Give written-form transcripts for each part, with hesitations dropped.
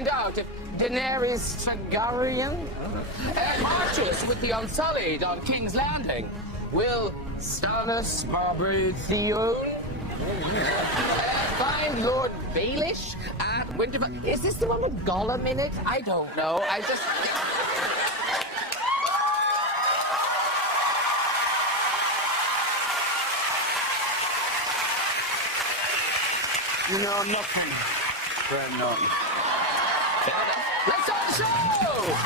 find out if Daenerys Targaryen marches with the Unsullied on King's Landing. Will Stannis Baratheon find Lord Baelish at Winterfell? Is this the one with Gollum in it? I don't know. I just... You know, I'm not coming. Graham Norton. Let's start the show!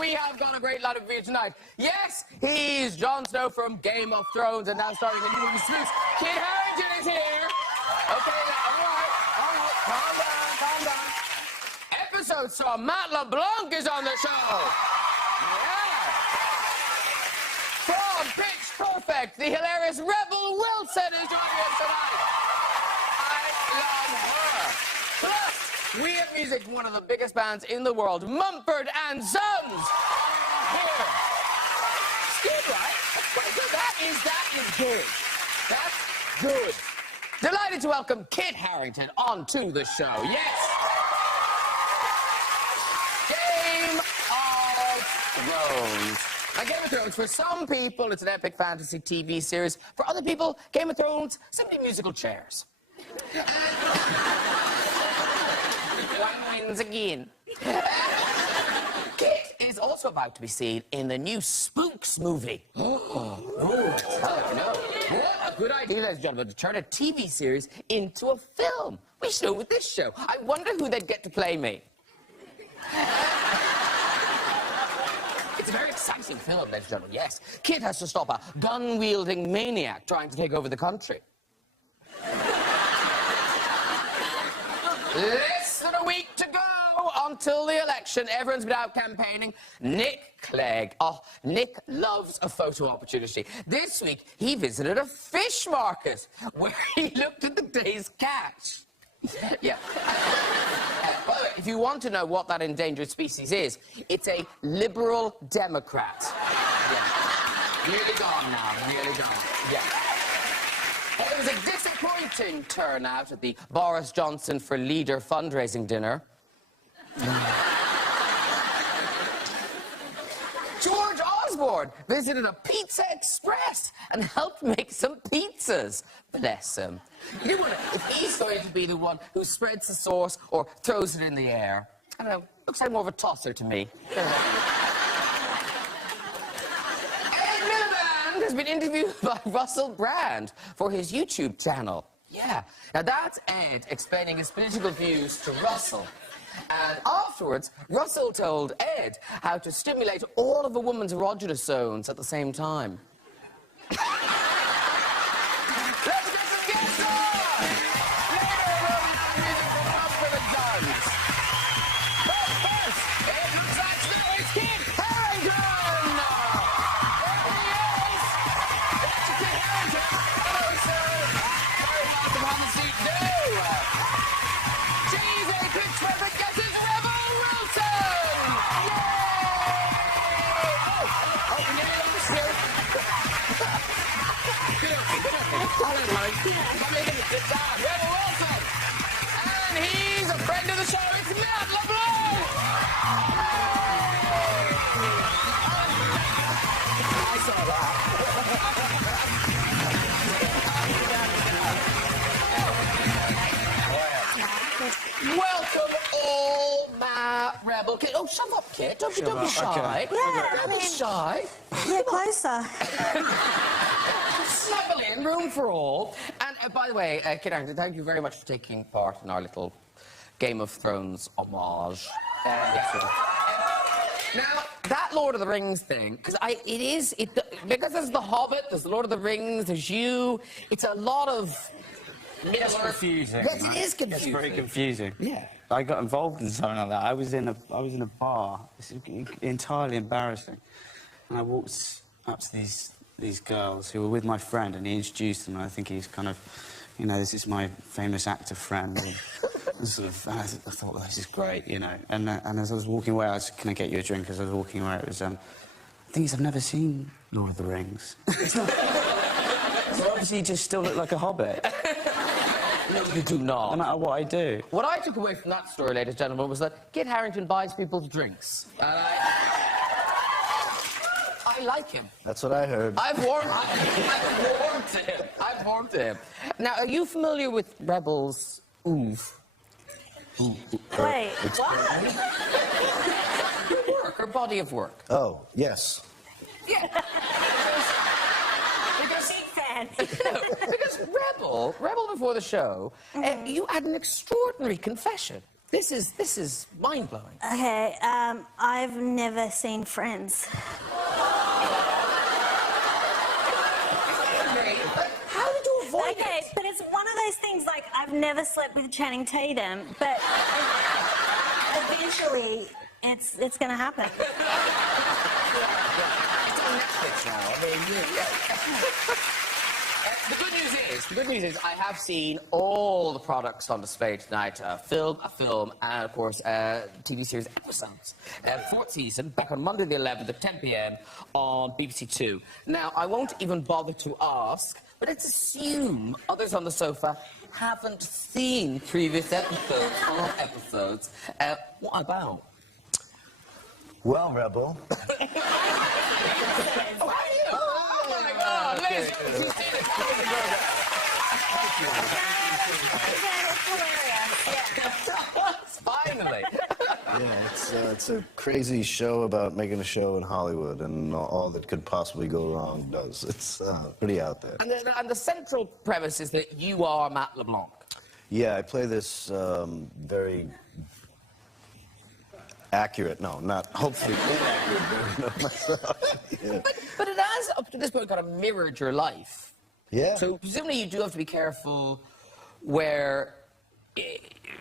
We have got a great lot of you tonight. Yes, he's Jon Snow from Game of Thrones and now starting a new movie. Kit Harington is here. Okay, all right, calm down. Episode star Matt LeBlanc is on the show. Yeah. From Pitch Perfect, the hilarious Rebel Wilson is joining us tonight. I love her. Plus, we have music from one of the biggest bands in the world, Mumford and Sons. Here. Good, right? That is good. That's good. Delighted to welcome Kit Harington onto the show. Yes. Game of Thrones. Now, Game of Thrones, for some people, it's an epic fantasy TV series. For other people, Game of Thrones, simply musical chairs. One wins again. Kit is also about to be seen in the new Spooks movie. What a good idea, ladies and gentlemen, to turn a TV series into a film. We should do it with this show. I wonder who they'd get to play me. It's a very exciting film, ladies and gentlemen, yes. Kit has to stop a gun-wielding maniac trying to take over the country. Less than a week to go until the election. Everyone's been out campaigning. Nick Clegg. Oh, Nick loves a photo opportunity. This week, he visited a fish market where he looked at the day's catch. Yeah. By the way, if you want to know what that endangered species is, it's a liberal Democrat. Yeah. Really gone now, really gone. Yeah. It was a disappointing turnout at the Boris Johnson for Leader fundraising dinner. George Osborne visited a Pizza Express and helped make some pizzas. Bless him. You wonder if he's going to be the one who spreads the sauce or throws it in the air. I don't know, looks like more of a tosser to me. Has been interviewed by Russell Brand for his YouTube channel. Yeah. Now, that's Ed explaining his political views to Russell. And afterwards, Russell told Ed how to stimulate all of a woman's erogenous zones at the same time. Let's get some guests on! Later, music from Mumford and Sons. But first, it looks like Snowy's Kit Harington! And he's a friend of the show, it's Matt LeBlanc! I saw that. Welcome all my rebel kids. Oh, shut up, kid. Don't be shy. Okay. Yeah, Don't be shy. Get closer. Snuggle in, room for all. And by the way, Kit Harington, thank you very much for taking part in our little Game of Thrones homage. Now, that Lord of the Rings thing, because because there's The Hobbit, there's The Lord of the Rings, there's you, it's a lot of It's confusing. Yes, it is confusing. It's very confusing. Yeah. I got involved in something like that. I was in a bar. It's entirely embarrassing. And I walked up to these girls who were with my friend, and he introduced them. And I think he's kind of, you know, this is my famous actor friend. And sort of, I thought, well, this is great, you know. And as I was walking away, can I get you a drink? As I was walking away, it was, the thing is, I've never seen Lord of the Rings. So obviously, you just still look like a hobbit. No, you do not. No matter what I do. What I took away from that story, ladies and gentlemen, was that Kit Harington buys people drinks. I like him. That's what I heard. I've warmed to him. Now, are you familiar with Rebel's Oof? Wait, what? Her body of work. Oh, yes. Yeah. Because she's fan. Because Rebel before the show, you had an extraordinary confession. This is mind-blowing. Okay, I've never seen Friends. How did you avoid Okay, it? but it's one of those things like I've never slept with Channing Tatum, but eventually it's going to happen. The good news is I have seen all the products on display tonight. A film, and of course, TV series episodes. Fourth season, back on Monday the 11th at 10 p.m. on BBC Two. Now, I won't even bother to ask, but let's assume others on the sofa haven't seen previous episodes. What about? Well, Rebel. Oh my God, Liz! Finally. Yeah, it's a crazy show about making a show in Hollywood, and all that could possibly go wrong does. It's pretty out there. And the central premise is that you are Matt LeBlanc. Yeah, I play this very accurate, no, not hopefully inaccurate version of myself. Yeah. But it has, up to this point, kind of mirrored your life. Yeah. So presumably you do have to be careful where,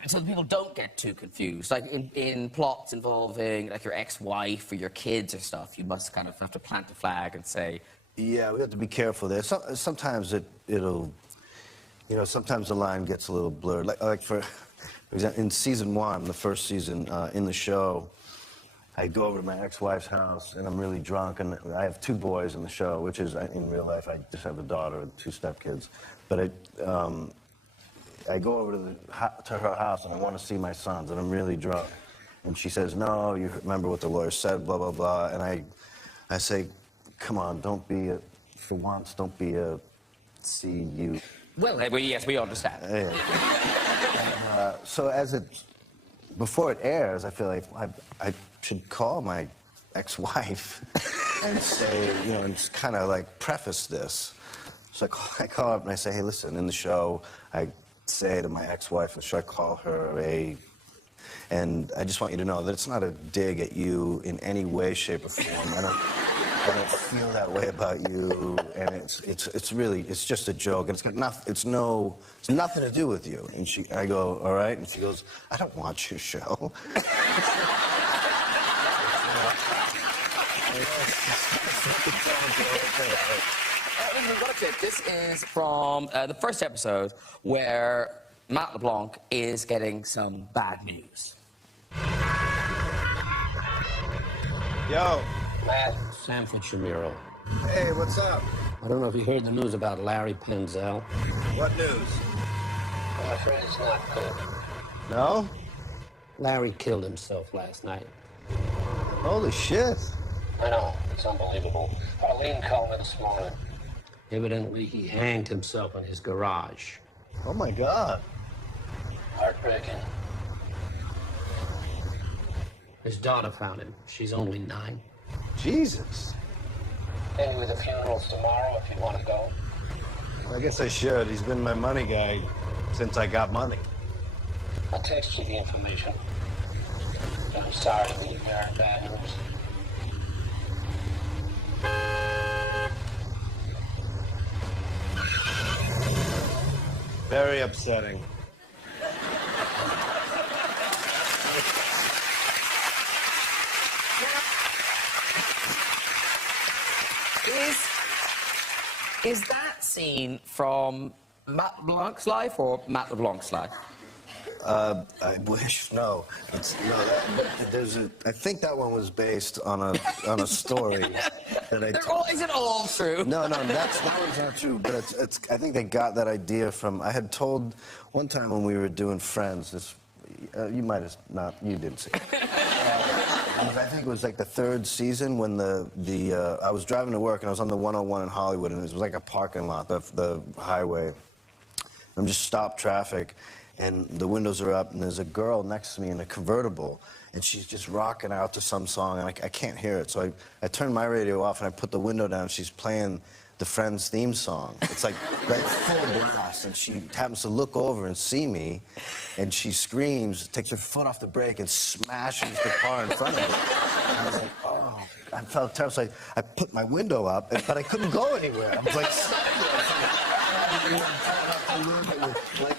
so that people don't get too confused. Like in plots involving like your ex-wife or your kids or stuff, you must kind of have to plant a flag and say... Yeah, we have to be careful there. Sometimes it'll, you know, sometimes the line gets a little blurred. Like for example, in season 1, the first season, in the show, I go over to my ex-wife's house, and I'm really drunk, and I have 2 boys in the show, which is, in real life, I just have a daughter and 2 stepkids. But I go over to her house, and I want to see my sons, and I'm really drunk. And she says, no, you remember what the lawyer said, blah, blah, blah. And I say, come on, don't be for once, don't be a C-U. Well, yes, we understand. Yeah. So before it airs, I feel like I should call my ex-wife and say, you know, and just kind of like preface this. So I call up and I say, hey, listen, in the show, I say to my ex-wife, should I call her and I just want you to know that it's not a dig at you in any way, shape, or form. I don't feel that way about you, and it's really just a joke, and it's nothing to do with you. And I go, all right, and she goes, I don't watch your show. This is from the first episode where Matt LeBlanc is getting some bad news. Yo. Matt, Sanford Shamiro. Hey, what's up? I don't know if you heard the news about Larry Penzel. What news? I'm afraid it's not good. No? Larry killed himself last night. Holy shit. I know, it's unbelievable. Arlene called me this morning. Evidently, he hanged himself in his garage. Oh, my God. Heartbreaking. His daughter found him. She's only 9. Jesus. Anyway, the funeral's tomorrow if you want to go. I guess I should. He's been my money guy since I got money. I'll text you the information. I'm sorry to be very bad news. Very upsetting. Is that scene from Matt LeBlanc's life or Matt LeBlanc's life? I wish. No. I think that one was based on a story that I told. Is it all true? No, that one's not true. But it's. I think they got that idea from. I had told one time when we were doing Friends. This, you might have not. You didn't see it. I think it was like the third season when I was driving to work and I was on the 101 in Hollywood and it was like a parking lot, the highway. I'm just stopped traffic and the windows are up and there's a girl next to me in a convertible and she's just rocking out to some song and I can't hear it. So I turned my radio off and I put the window down. She's playing the Friends theme song. It's like full blast, and she happens to look over and see me, and she screams, takes her foot off the brake, and smashes the car in front of her. And I was like, oh, I felt terrible. So I put my window up, but I couldn't go anywhere. I was like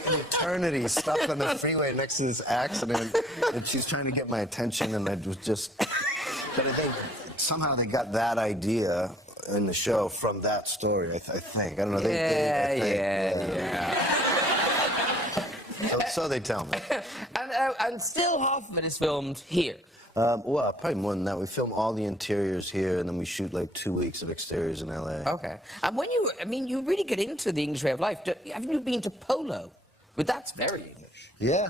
an eternity stuck on the freeway next to this accident, and she's trying to get my attention, and I was just. But I think somehow they got that idea in the show from that story, I think. I don't know. So they tell me. And still half of it is filmed here. Well, probably more than that. We film all the interiors here, and then we shoot like 2 weeks of exteriors in L.A. Okay. And when you really get into the English way of life. Haven't you been to Polo? But that's very English. Yeah.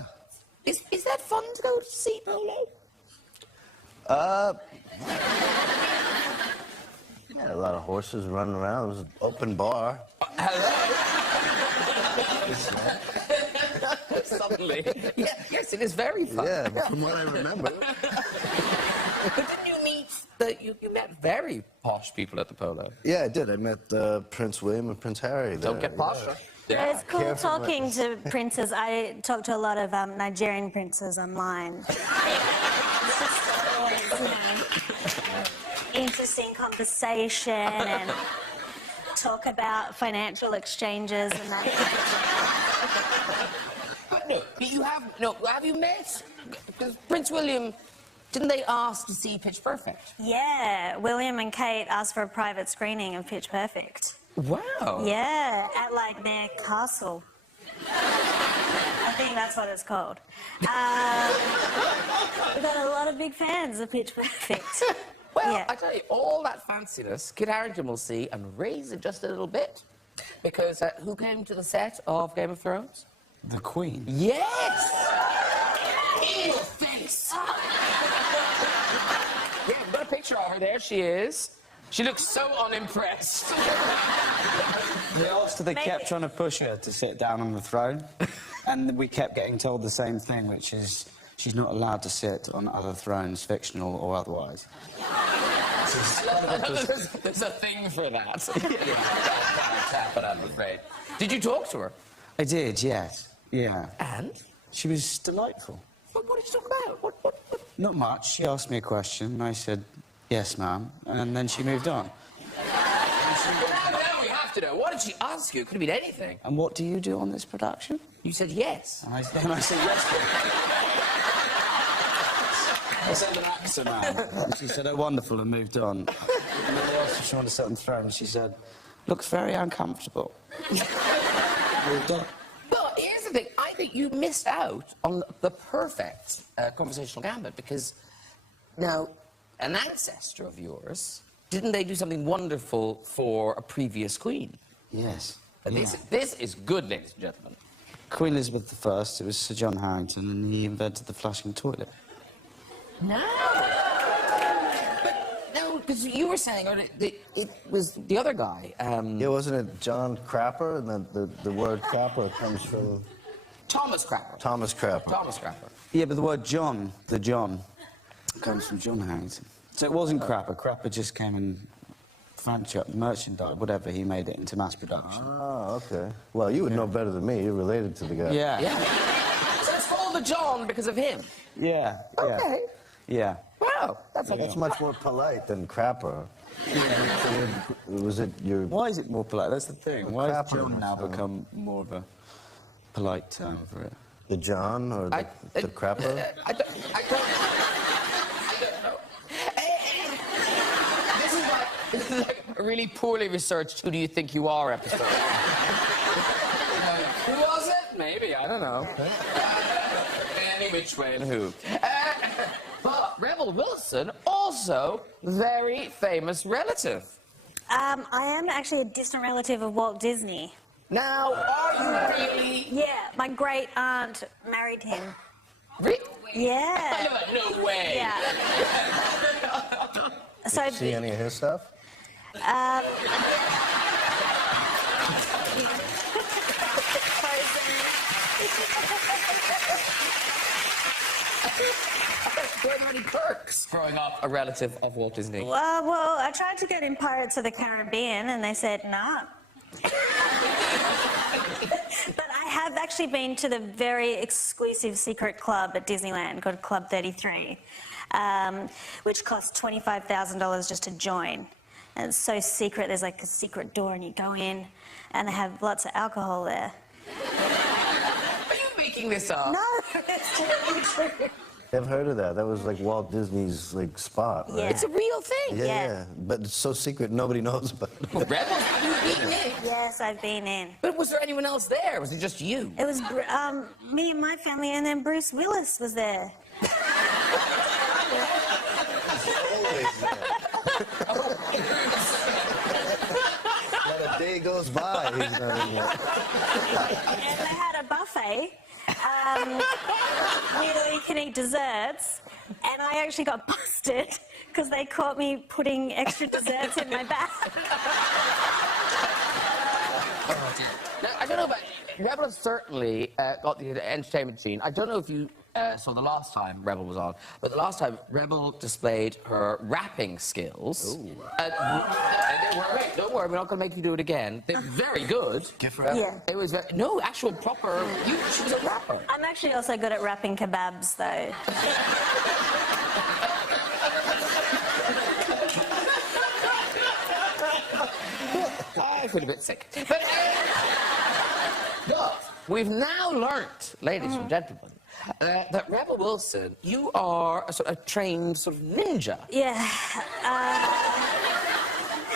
Is that fun to go to see Polo? Yeah, a lot of horses running around. It was an open bar. Hello? Suddenly. Yes, it is very fun. Yeah, from what I remember. But didn't you meet you met very posh people at the Polo? Yeah, I did. I met Prince William and Prince Harry there. Don't get posher. Yeah. It's cool talking to princes. I talk to a lot of Nigerian princes online. It's just always, interesting conversation and talk about financial exchanges and that kind of thing. Have you met? Because Prince William, didn't they ask to see Pitch Perfect? Yeah, William and Kate asked for a private screening of Pitch Perfect. Wow. Yeah, at like their castle. I think that's what it's called. We've got a lot of big fans of Pitch Perfect. Well, yeah. I tell you, all that fanciness, Kit Harington will see and raise it just a little bit. Because who came to the set of Game of Thrones? The Queen. Yes! In your face! Yeah, I've got a picture of her. There she is. She looks so unimpressed. They kept trying to push her to sit down on the throne. And we kept getting told the same thing, which is she's not allowed to sit on other thrones, fictional or otherwise. There's a thing for that. But I'm afraid. Did you talk to her? I did, yes. Yeah. And? She was delightful. What did you talk about? What? Not much. She asked me a question, and I said, yes, ma'am. And then she moved on. Now we have to know. What did she ask you? It could have been anything. And what do you do on this production? You said yes. And I said yes. I said an actor, ma'am. And she said, oh, wonderful, and moved on. And then they asked if she wanted to sit on the throne, and she said, looks very uncomfortable. Moved on. But here's the thing. I think you missed out on the perfect conversational gambit because now, an ancestor of yours, didn't they do something wonderful for a previous queen? Yes. And this is good, ladies and gentlemen. Queen Elizabeth I, it was Sir John Harington, and he invented the flushing toilet. No. No, because you were saying it was the other guy. Yeah, wasn't it John Crapper? And the word Crapper comes from... Thomas Crapper. Thomas Crapper. Thomas Crapper. Yeah, but the word John, comes from John Harington. So it wasn't Crapper. Crapper just came and merchandise, whatever, he made it into mass production. Oh, okay. Well, you would know better than me. You're related to the guy. Yeah. So it's called the John because of him? Yeah. Okay. Yeah. Wow. That's much more polite than Crapper. Was it your... Why is it more polite? That's the thing. Why has Crapper John now was, become more of a... polite term for it. The John or the crapper? I don't know. This is like a really poorly researched "Who do you think you are" episode. Who was it? Maybe, I don't know. Any which way and who. But Rebel Wilson, also very famous relative. I am actually a distant relative of Walt Disney. Now, are you really? Yeah, my great aunt married him. Really? Yeah. No way. Yeah. So, See any of his stuff? Were there any perks growing up a relative of Walt Disney? well, I tried to get in Pirates of the Caribbean, and they said no. But I have actually been to the very exclusive secret club at Disneyland called Club 33, which costs $25,000 just to join. And it's so secret, there's like a secret door and you go in and they have lots of alcohol there. Are you making this up? No, it's totally true. I've heard of that. That was like Walt Disney's like spot, right? Yeah. It's a real thing. Yeah. But it's so secret nobody knows about it. Well, Rebel, have you been in? Yes, I've been in. But was there anyone else there? Was it just you? It was me and my family, and then Bruce Willis was there. Not a day goes by, he's not in here. And they had a buffet. You can eat desserts, and I actually got busted because they caught me putting extra desserts in my bag. Now, I don't know about Rebel has certainly got the entertainment gene. I don't know if you saw the last time Rebel was on, but the last time Rebel displayed her rapping skills. Don't worry, we're not going to make you do it again. They're very good. Gift wrap? Yeah. It was no actual proper. She was a rapper. I'm actually also good at wrapping kebabs, though. I feel a bit sick. But we've now learnt, ladies and gentlemen, that Rebel Wilson, you are a sort of trained sort of ninja. Yeah.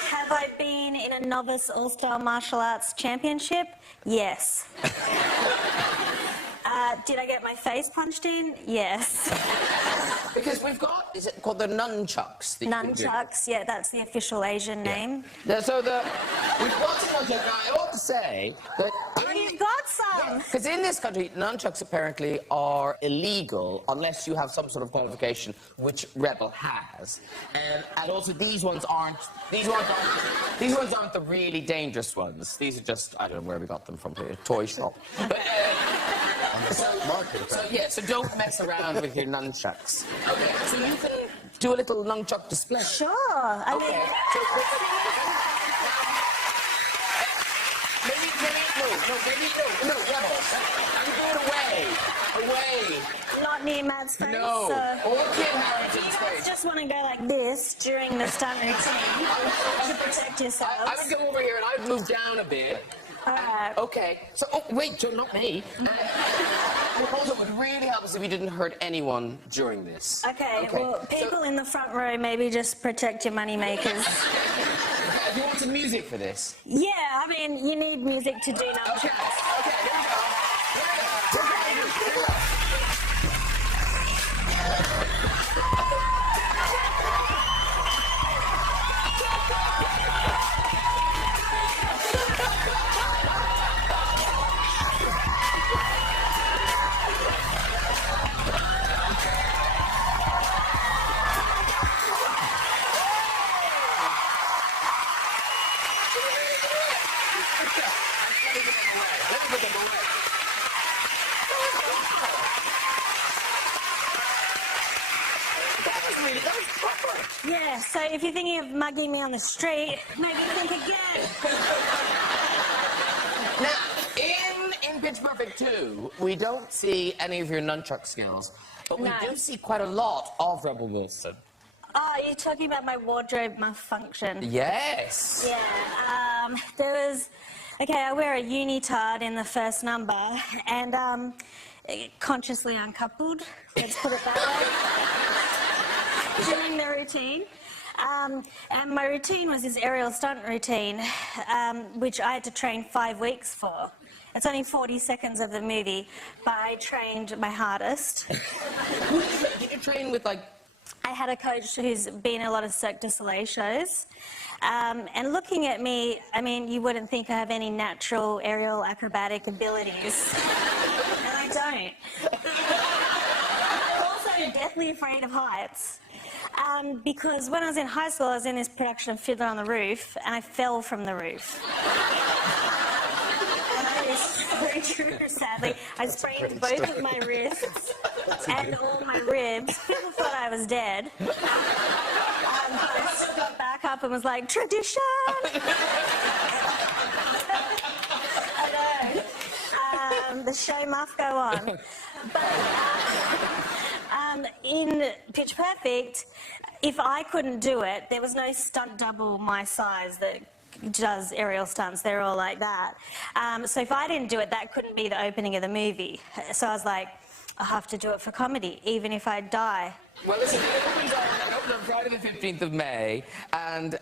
Have I been in a novice all-star martial arts championship? Yes. Did I get my face punched in? Yes. Because we've got, is it called the nunchucks? Nunchucks, yeah, that's the official Asian name. Yeah, so we've got some nunchucks. Now, I ought to say that... Oh, you've got some! Because in this country, nunchucks apparently are illegal unless you have some sort of qualification, which Rebel has. And also, these ones aren't the really dangerous ones. These are just, I don't know where we got them from, a toy shop. But, so don't mess around with your nunchucks. Okay, so you can do a little nunchuck display. Sure. I mean... No, Rebel. I'm going away. Not near Matt's face. No. So... Or Kid Harington's face. Just want to go like this during the stunt routine to protect yourselves. I would go over here and I'd move down a bit. Okay. So, wait, Joe, not me. Also, it would really help us if you didn't hurt anyone during this. Okay. Well, people in the front row, maybe just protect your money makers. Do you want some music for this? Yeah, I mean, you need music to do nunchucks. Okay, here we go. Yeah, so if you're thinking of mugging me on the street, maybe think again. Now, in Pitch Perfect 2, we don't see any of your nunchuck skills, but we do see quite a lot of Rebel Wilson. Oh, you're talking about my wardrobe malfunction. Yes. Yeah, there was Okay, I wear a unitard in the first number and consciously uncoupled, let's put it that way, during the routine. And my routine was this aerial stunt routine, which I had to train 5 weeks for. It's only 40 seconds of the movie, but I trained my hardest. Did you train with, like... I had a coach who's been in a lot of Cirque du Soleil shows. And looking at me, I mean, you wouldn't think I have any natural aerial acrobatic abilities. And I don't. I'm also deathly afraid of heights. Because when I was in high school, I was in this production of Fiddler on the Roof, and I fell from the roof. It's very true, sadly. I sprained both of my wrists and all my ribs. People thought I was dead. But I still got back up and was like, tradition! I know. The show must go on. But in Pitch Perfect, if I couldn't do it, there was no stunt double my size that does aerial stunts. They're all like that. So if I didn't do it, that couldn't be the opening of the movie. So I was like, I have to do it for comedy, even if I die. Well, listen, it opens on Friday the 15th of May, and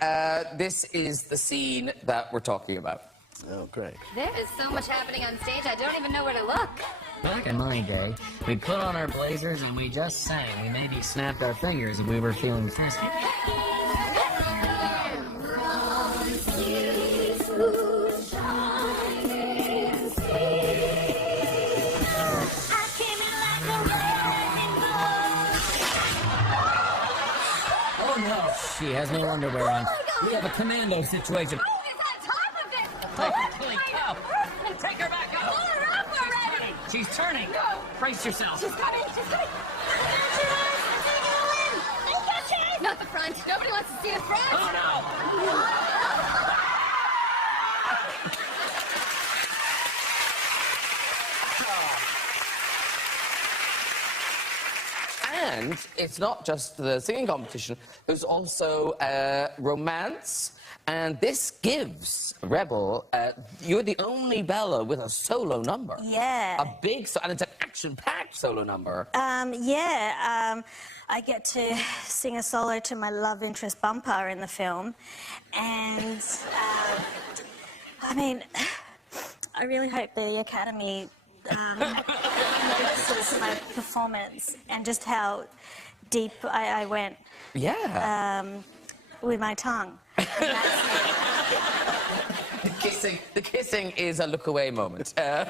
this is the scene that we're talking about. Oh, great. There is so much happening on stage, I don't even know where to look. Back in my day, we'd put on our blazers and we just sang. We maybe snapped our fingers if we were feeling frisky. Oh no, she has no underwear on. We have a commando situation. Oh, is that top of it? Holy cow! Take her back up! Pull her up already! She's turning. Brace yourself. She's coming, she's coming! Not the front. Nobody wants to see the front. Oh no! And it's not just the singing competition, there's also romance. And this gives Rebel, you're the only Bella with a solo number. Yeah. A big, and it's an action-packed solo number. I get to sing a solo to my love interest Bumper in the film. And, I mean, I really hope the Academy notices my performance and just how deep I went. Yeah. With my tongue. The kissing is a look away moment. Now,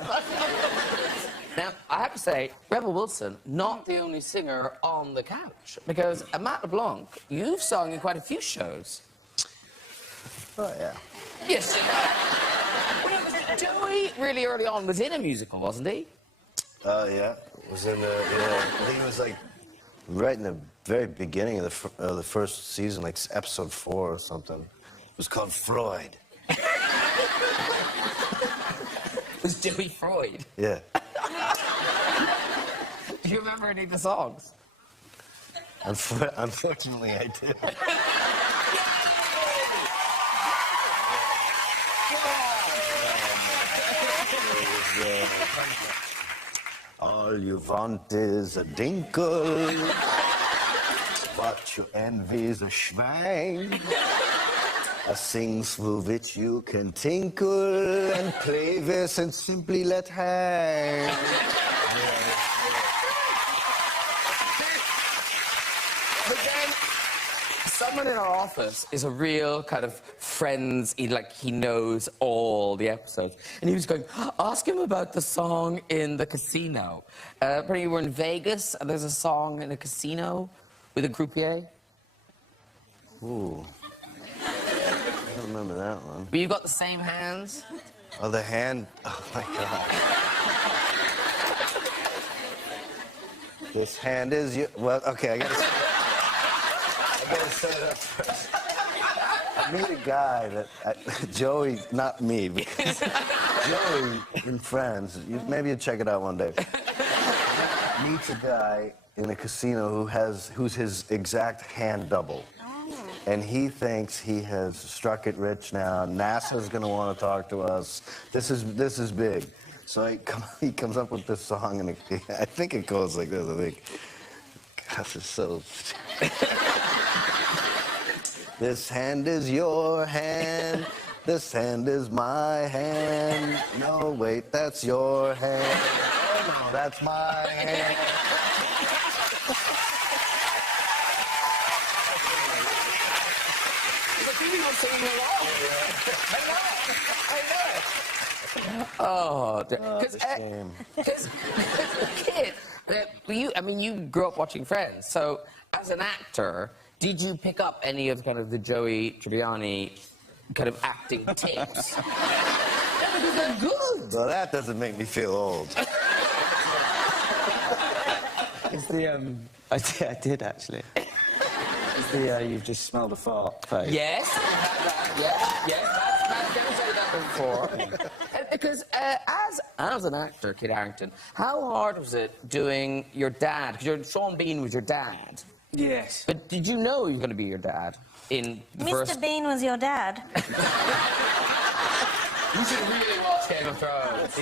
I have to say, Rebel Wilson, not the only singer on the couch, because Matt LeBlanc, you've sung in quite a few shows. Oh, yeah. Yes. Joey, really early on, was in a musical, wasn't he? Oh, yeah. Was in I think it was like right in the very beginning of the first season, like episode 4 or something. It was called Freud. It was Joey Freud. Yeah. Do you remember any of the songs? Unfortunately, I do. All you want is a dinkle, what you envy's a Schwein, a things with which you can tinkle and play with and simply let hang. But then, someone in our office is a real kind of friends, he knows all the episodes. And he was going, ask him about the song in the casino. Apparently you were in Vegas, and there's a song in a casino with a croupier. Ooh. I don't remember that one. But you've got the same hands. Oh, the hand. Oh, my God. This hand is you. Well, okay, I gotta say that first. Meet a guy that Joey, not me, because Joey in Friends. Maybe you check it out one day. Meets a guy in a casino who's his exact hand double. and he thinks he has struck it rich now. NASA's going to want to talk to us. This is big. So he comes up with this song, and I think it goes like this. I think, gosh, it's so... This hand is your hand. This hand is my hand. No, wait, that's your hand. Oh, no, that's my hand. Oh, because as a kid, you grew up watching Friends. So, as an actor, did you pick up any of kind of the Joey Tribbiani kind of acting tapes? Because they're good. Well, that doesn't make me feel old. It's the I did actually. It's the you've just smelled a fart phase. Yes. Matt's never said that before. Because as an actor, Kid Harington, how hard was it doing your dad? Because Sean Bean was your dad. Yes. But did you know you were going to be your dad in the first... Mr. Bean was your dad. You should really watch Game of Thrones.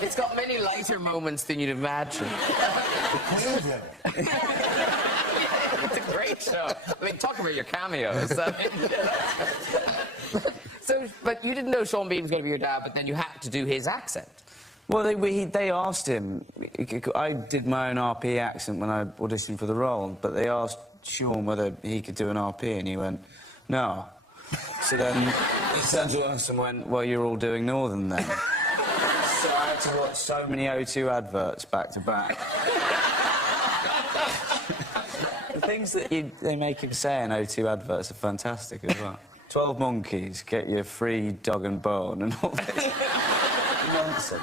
It's got many lighter moments than you'd imagine. It's a great show. I mean, talk about your cameos. But you didn't know Sean Bean was going to be your dad, but then you had to do his accent. Well, they asked him. I did my own RP accent when I auditioned for the role, but they asked Sean whether he could do an RP, and he went, no. So then he turned to us and went, well, you're all doing Northern then. So I had to watch so many O2 adverts back to back. The things that they make him say in O2 adverts are fantastic as well. 12 monkeys, get your free dog and bone and all this nonsense.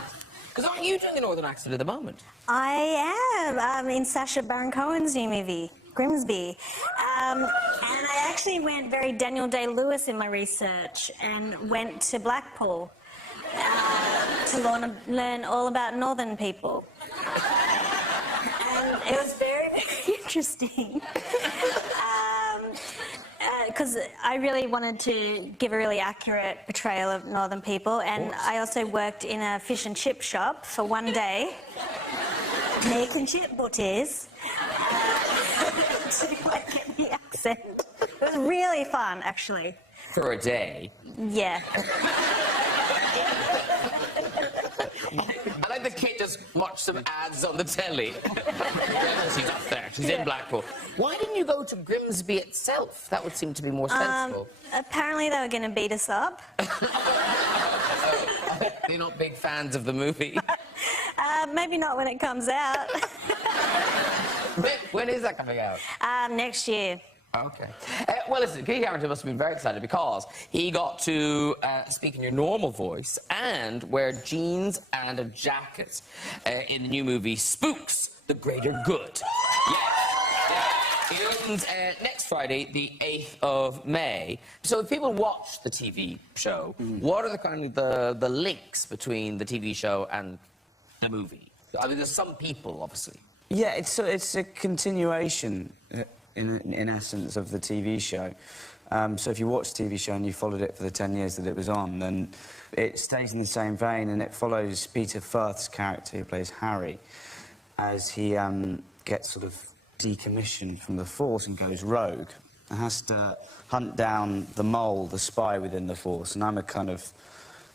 Because aren't you doing a Northern accent at the moment? I am. In Sacha Baron Cohen's new movie, Grimsby. And I actually went very Daniel Day-Lewis in my research and went to Blackpool to learn all about Northern people. And it was very, very interesting. Because I really wanted to give a really accurate portrayal of Northern people, and I also worked in a fish and chip shop for one day, making chip butties to get the accent. It was really fun, actually. For a day? Yeah. I like the kid just watched some ads on the telly. She's up there. She's in Blackpool. Why didn't you go to Grimsby itself? That would seem to be more sensible. Apparently they were going to beat us up. They're not big fans of the movie. Maybe not when it comes out. When is that coming out? Next year. Okay. Well, listen, Kid Harington must have been very excited because he got to speak in your normal voice and wear jeans and a jacket in the new movie Spooks, The Greater Good. Yes. It opens next Friday, the 8th of May. So if people watch the TV show, what are the kind of the links between the TV show and the movie? I mean, there's some people, obviously. Yeah, it's a continuation, in essence, of the TV show. So if you watch the TV show and you followed it for the 10 years that it was on, then it stays in the same vein, and it follows Peter Firth's character, who plays Harry, as he gets sort of decommissioned from the force and goes rogue and has to hunt down the mole, the spy within the force. And I'm a kind of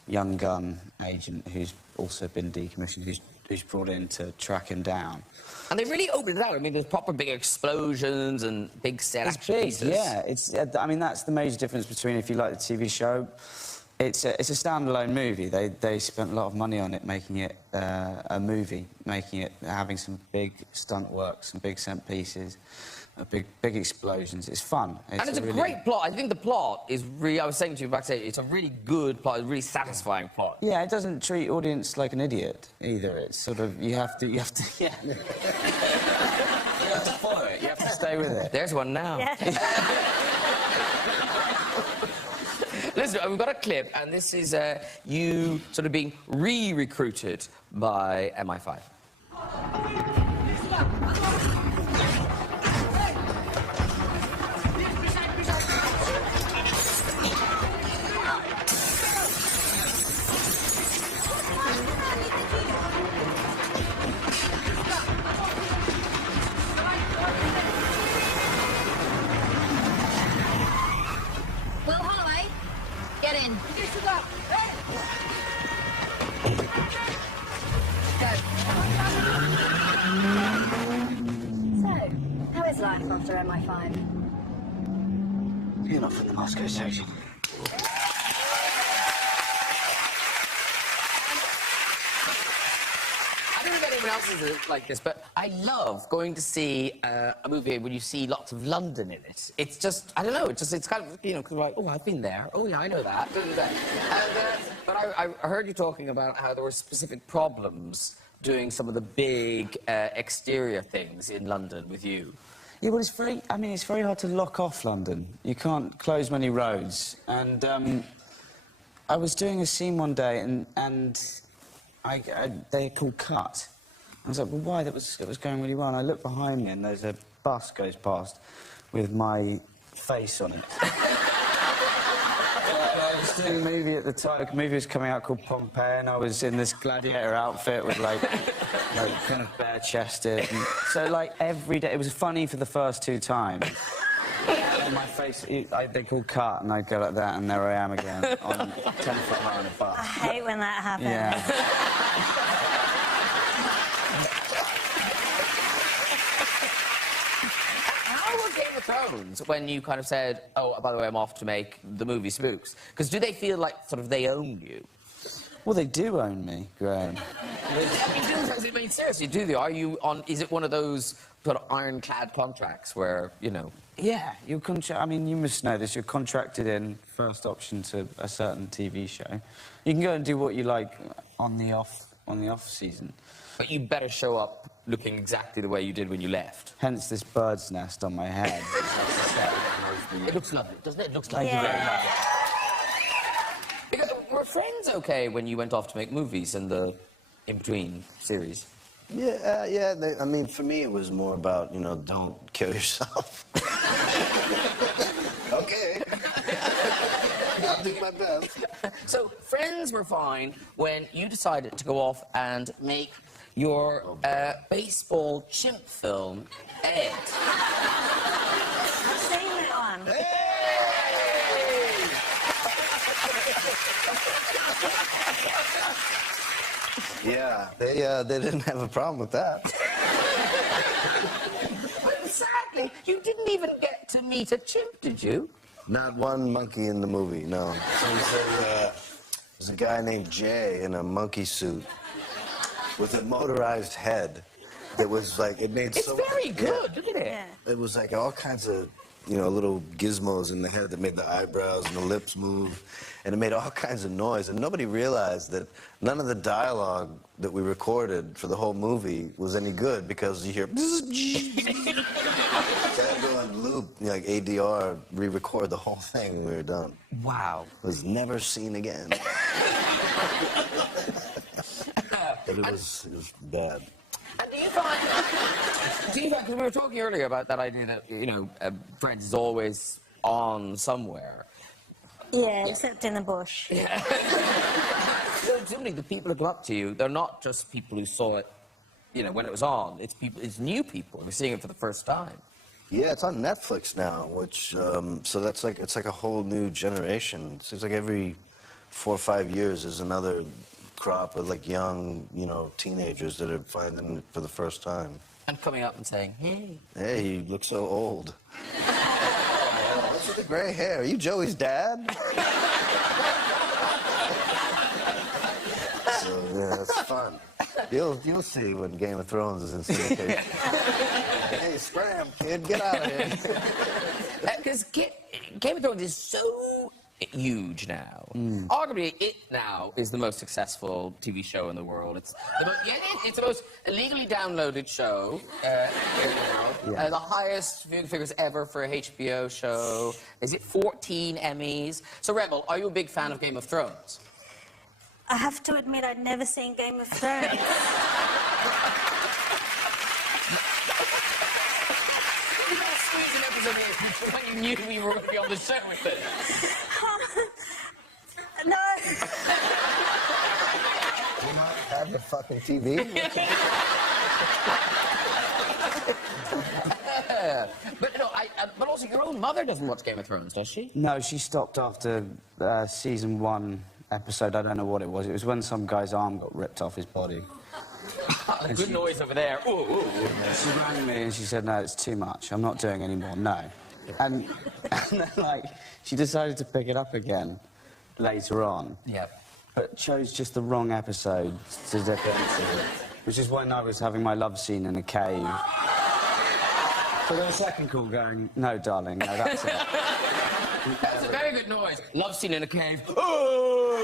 young gun agent who's also been decommissioned, who's brought in to track him down. And they really opened it out. I mean, there's proper big explosions and big set action pieces. Yeah, I mean, that's the major difference between, if you like the TV show, it's a standalone movie. They spent a lot of money on it, making it a movie, having some big stunt work, some big set pieces, big explosions. It's fun. And it's a great plot. I think the plot is really, I was saying to you backstage, it's a really good plot, a really satisfying plot. Yeah, it doesn't treat audience like an idiot either. It's sort of, you have to, yeah. You have to follow it, you have to stay with it. There's one now. Yeah. Listen, we've got a clip, and this is you sort of being re-recruited by MI5. in. Here's the go. So, how is life after MI5? You're not from the Moscow section. I don't know if anyone else is like this, but I love going to see a movie when you see lots of London in it. It's just, I don't know, it's kind of, you know, because like, oh, I've been there. Oh, yeah, I know that. But I heard you talking about how there were specific problems doing some of the big exterior things in London with you. Yeah, well, it's very hard to lock off London. You can't close many roads. And I was doing a scene one day, and they called cut. I was like, well, why? It was going really well. And I looked behind me, and there's a bus goes past with my face on it. I was doing a movie at the time. The movie was coming out called Pompeii, and I was in this gladiator outfit with, like kind of bare-chested. So, like, every day... It was funny for the first 2 times. And my face... they called cut, and I'd go like that, and there I am again on 10 foot high on a bus. I hate when that happens. Yeah. How was Game of Thrones when you kind of said, oh, by the way, I'm off to make the movie Spooks? Because do they feel like sort of they own you? Well, they do own me, Graham. I mean, seriously, do they? Are you on... Is it one of those sort of ironclad contracts where, you know... Yeah, I mean, you must know this. You're contracted in first option to a certain TV show. You can go and do what you like on the off season. But you better show up looking exactly the way you did when you left. Hence this bird's nest on my head. It looks lovely, doesn't it? It looks like Yeah. you very much. Because, were Friends okay when you went off to make movies in the in-between series? Yeah, I mean, for me, it was more about, you know, don't kill yourself. Okay. I'll do my best. So, Friends were fine when you decided to go off and make your baseball chimp film, Ed. I've seen that one. Yeah, they didn't have a problem with that. But sadly, you didn't even get to meet a chimp, did you? Not one monkey in the movie, no. So there's a guy named Jay in a monkey suit with a motorized head. It was like, it made It's so... very good, Yeah. look at it. Yeah. It was like all kinds of, you know, little gizmos in the head that made the eyebrows and the lips move. And it made all kinds of noise. And nobody realized that none of the dialogue that we recorded for the whole movie was any good because you hear... So I go on loop, you know, like ADR, re-record the whole thing when we were done. Wow. It was never seen again. But it was bad. And do you find, because we were talking earlier about that idea that, you know, Friends is always on somewhere. Yeah, except in the bush. So generally, the people who come up to you, they're not just people who saw it, you know, when it was on. It's it's new people who are seeing it for the first time. Yeah, it's on Netflix now, which, so that's like, it's like a whole new generation. It seems like every 4 or 5 years there's another crop of like young, you know, teenagers that are finding it for the first time. And coming up and saying, hey. Hey, you look so old. What's with the gray hair? Are you Joey's dad? So, yeah, it's fun. You'll see when Game of Thrones is in syndication. Hey, scram, kid, get out of here. Because Game of Thrones is so huge now. Arguably, it now is the most successful TV show in the world. It's the most illegally downloaded show in the world. The highest viewing figures ever for a HBO show. Is it 14 Emmys? So, Rebel, are you a big fan of Game of Thrones? I have to admit, I'd never seen Game of Thrones. You got to squeeze an episode in when you knew we were going to be on the show with it. No. You not have the fucking TV? But no, but also your own mother doesn't watch Game of Thrones, does she? No, she stopped after season 1 episode. I don't know what it was. It was when some guy's arm got ripped off his body. Good noise over there. Ooh, ooh. She rang me and she said, no, it's too much. I'm not doing any more, no. And then, like, she decided to pick it up again later on. Yep. But chose just the wrong episode to dip into, which is when I was having my love scene in a cave. So then the second call going, no, darling, no, that's it. That's a very good noise. Love scene in a cave. Oh!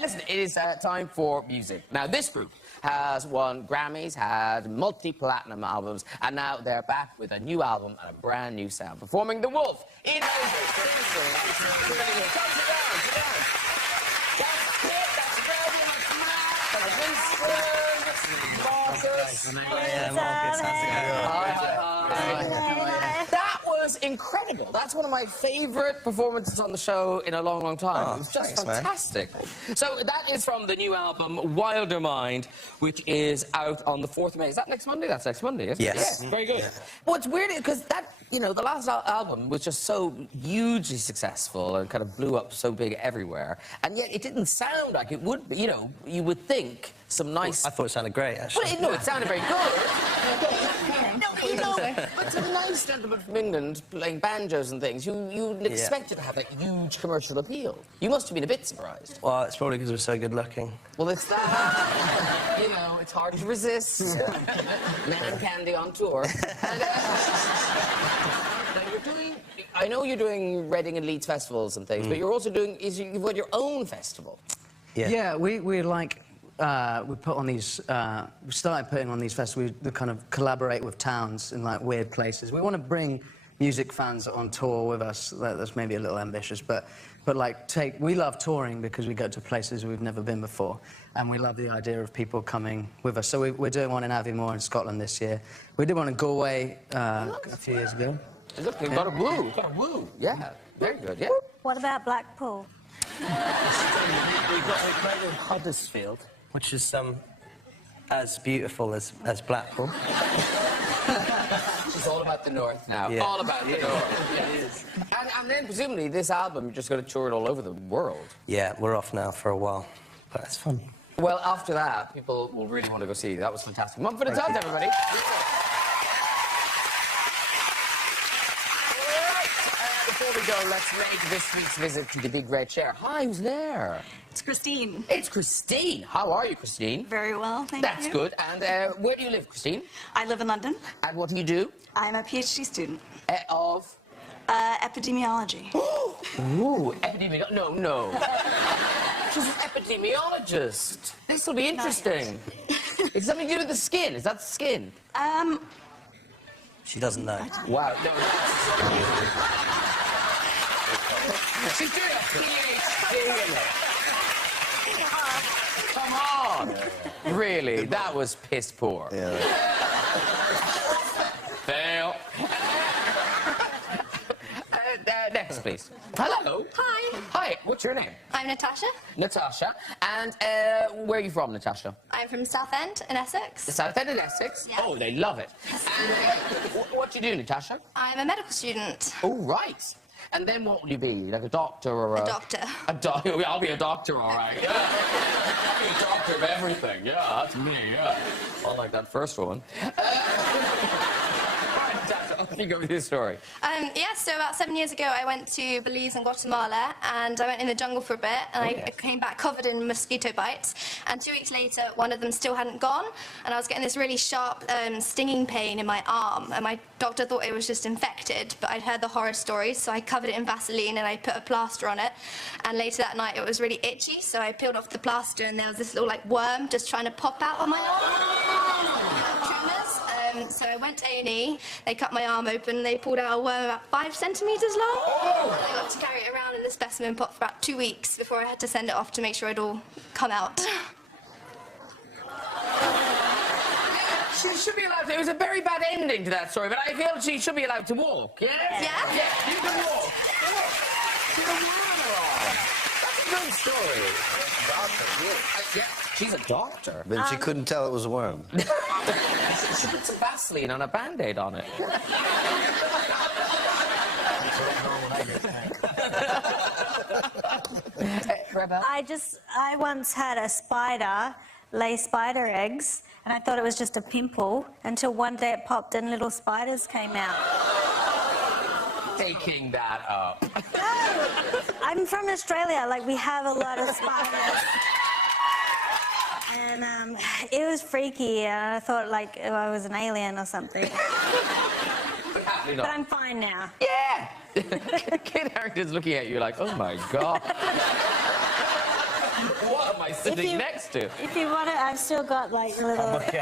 Listen, it is time for music. Now, this group has won Grammys, had multi-platinum albums, and now they're back with a new album and a brand new sound, performing The Wolf in That was incredible. That's one of my favourite performances on the show in a long, long time. It was just fantastic. So that is from the new album, Wilder Mind, which is out on the 4th of May. Is that next Monday? That's next Monday, isn't it? Yes. Very good. Yeah. Well, it's weird because that, you know, the last album was just so hugely successful and kind of blew up so big everywhere. And yet it didn't sound like it would be, you know, you would think some nice... I thought it sounded great, actually. Well, no, it sounded very good. No, you know, but to the nice gentleman from England playing banjos and things, you'd expect it to have that huge commercial appeal. You must have been a bit surprised. Well, it's probably because we're so good looking. Well, it's that. You know, it's hard to resist. Man Candy on tour. And, I know you're doing Reading and Leeds festivals and things, but you're also doing, you've got your own festival. Yeah, we like, we put on these, we started putting on these festivals, we kind of collaborate with towns in like weird places. We want to bring music fans on tour with us. That's maybe a little ambitious, but like we love touring because we go to places we've never been before, and we love the idea of people coming with us. So we're doing one in Aviemore in Scotland this year. We did one in Galway a few years ago. Look, you've got a woo. You've got a woo. Yeah, very good, yeah. What about Blackpool? We played in Huddersfield, which is as beautiful as Blackpool. It's all about the north now. Yeah. All about the north. Yeah. It is. And then, presumably, this album, you're just going to tour it all over the world. Yeah, we're off now for a while, but it's fun. Well, after that, people will really want to go see you. That was fantastic. Mumford and Sons, everybody. Before we go, let's make this week's visit to the big red chair. Hi, who's there? It's Christine. It's Christine. How are you, Christine? Very well, thank you. That's good. And where do you live, Christine? I live in London. And what do you do? I'm a PhD student. Of? Epidemiology. Ooh, epidemiologist. No. She's an epidemiologist. This will be interesting. It's something to do with the skin. Is that the skin? She doesn't know. Wow. No, she's doing a PhD in it. Come on. Really? That was piss poor. Yeah. Fail. Next, please. Hello. Hi. Hi. What's your name? I'm Natasha. Natasha. And where are you from, Natasha? I'm from Southend in Essex. The South End in Essex? Yeah. Oh, they love it. And what do you do, Natasha? I'm a medical student. Oh, right. And then what will you be? Like a doctor or a... A doctor. A doctor. I'll be a doctor, all right. Yeah. I'll be a doctor of everything. Yeah, that's me, yeah. I like that first one. I'll let you go with your story. So about 7 years ago, I went to Belize and Guatemala, and I went in the jungle for a bit, and I came back covered in mosquito bites. And 2 weeks later, one of them still hadn't gone, and I was getting this really sharp, stinging pain in my arm, and my doctor thought it was just infected, but I'd heard the horror stories, so I covered it in Vaseline and I put a plaster on it. And later that night, it was really itchy, so I peeled off the plaster, and there was this little, like, worm just trying to pop out on my arm. Tremors. So I went to A&E, they cut my arm open, they pulled out a worm about 5 centimetres long. And I got to carry it around in the specimen pot for about 2 weeks before I had to send it off to make sure it'd all come out. She should be allowed to... It was a very bad ending to that story, but I feel she should be allowed to walk, yeah? Yeah? Yeah, you can walk. She can walk on her arm. That's a good True story. Doctor, yeah, she's a doctor. But she couldn't tell it was a worm. She put some Vaseline on a Band-Aid on it. Rebel? I once had a spider lay spider eggs, and I thought it was just a pimple until one day it popped and little spiders came out. Taking that up. I'm from Australia, like we have a lot of spiders. And it was freaky, and I thought like I was an alien or something. But I'm fine now. Yeah! Kid Harington's looking at you like, oh my God. What am I sitting next to? If you want it, I've still got like a little... All the people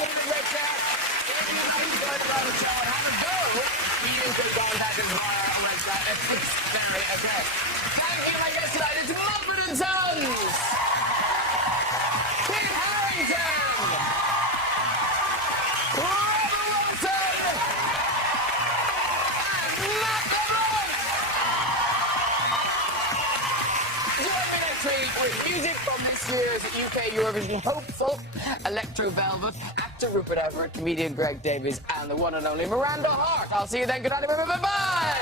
in the red chat, if you enjoyed the show, have a go. You can go back and buy our red chat. It's very okay. Thank you, my guest tonight. It's Mumford and Sons. Kid Harington. With music from this year's UK Eurovision hopeful, Electro Velvet, actor Rupert Everett, comedian Greg Davies, and the one and only Miranda Hart. I'll see you then. Good night, everybody. Bye-bye.